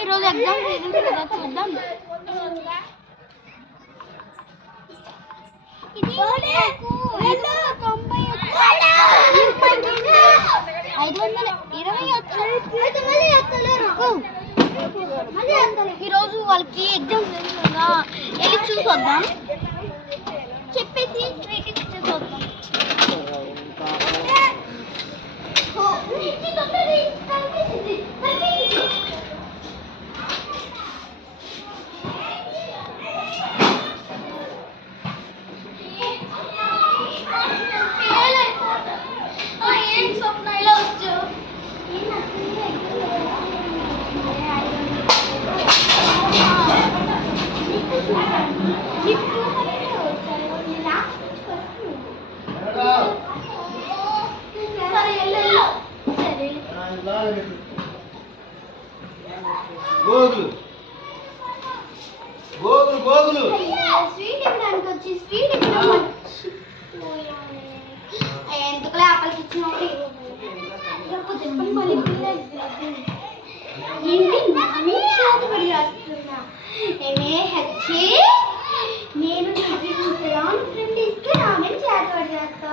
ఈరోజు ఎగ్జామ్ కదా చూద్దాం. ఇది 520 ఈరోజు వాళ్ళకి ఎగ్జామ్స్ కదా, వెళ్ళి చూసొద్దాం. చెప్పేసి రేటింగ్ ఇచ్చేసొద్దాం. ఎందుకులే అప్పటికి ఇచ్చినప్పుడు నేను ఫ్రెండ్ ఇస్తే నా చేత పడి చేస్తా.